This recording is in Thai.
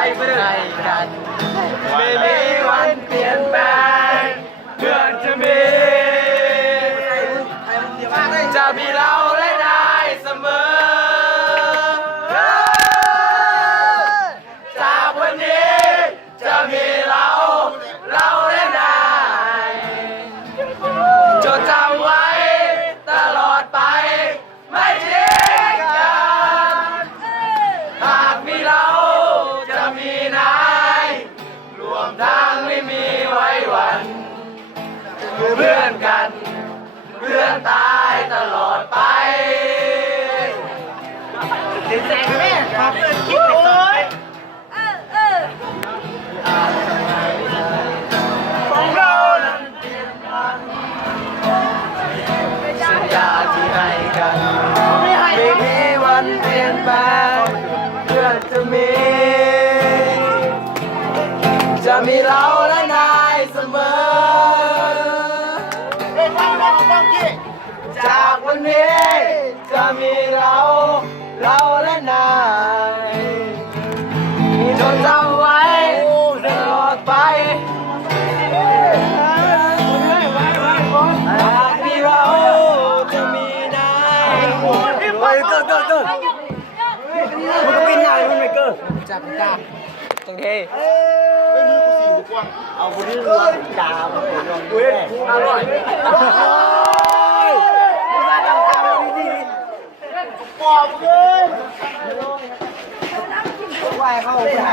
ไปกันไม่มีวันเปลี่ยนแปลงเพื่อนจะมีเราและนายเสมอจากวันนี้จะมีเราและนายจดจำไว้ตลอดไปไม่ทิ้งกันหากมีเราจะมีนายรวมทางไม่มีไว้วันเพื่อนกันเพื่อนตายตลอดไปเด็กๆแม่ขอเพื่อนคิดไปเลยของเรานั้นเปลี่ยนพันสัญญาที่ให้กันไม่มีวันเปลี่ยนแปลงเพื่อนจะมีเราและนายเสมอจากวันนี้จะมีเราและนายจดจำไว้ตลอดไปหากมีเราจะมีนายเกิดมันก็เป็นใหญ่มันไม่เกิดจับจ้าตรงนี้เอาบุรีรัมย์จ่ามาเป็นรองด้วยอร่อยปอบเลยว่ายเข้าไปได้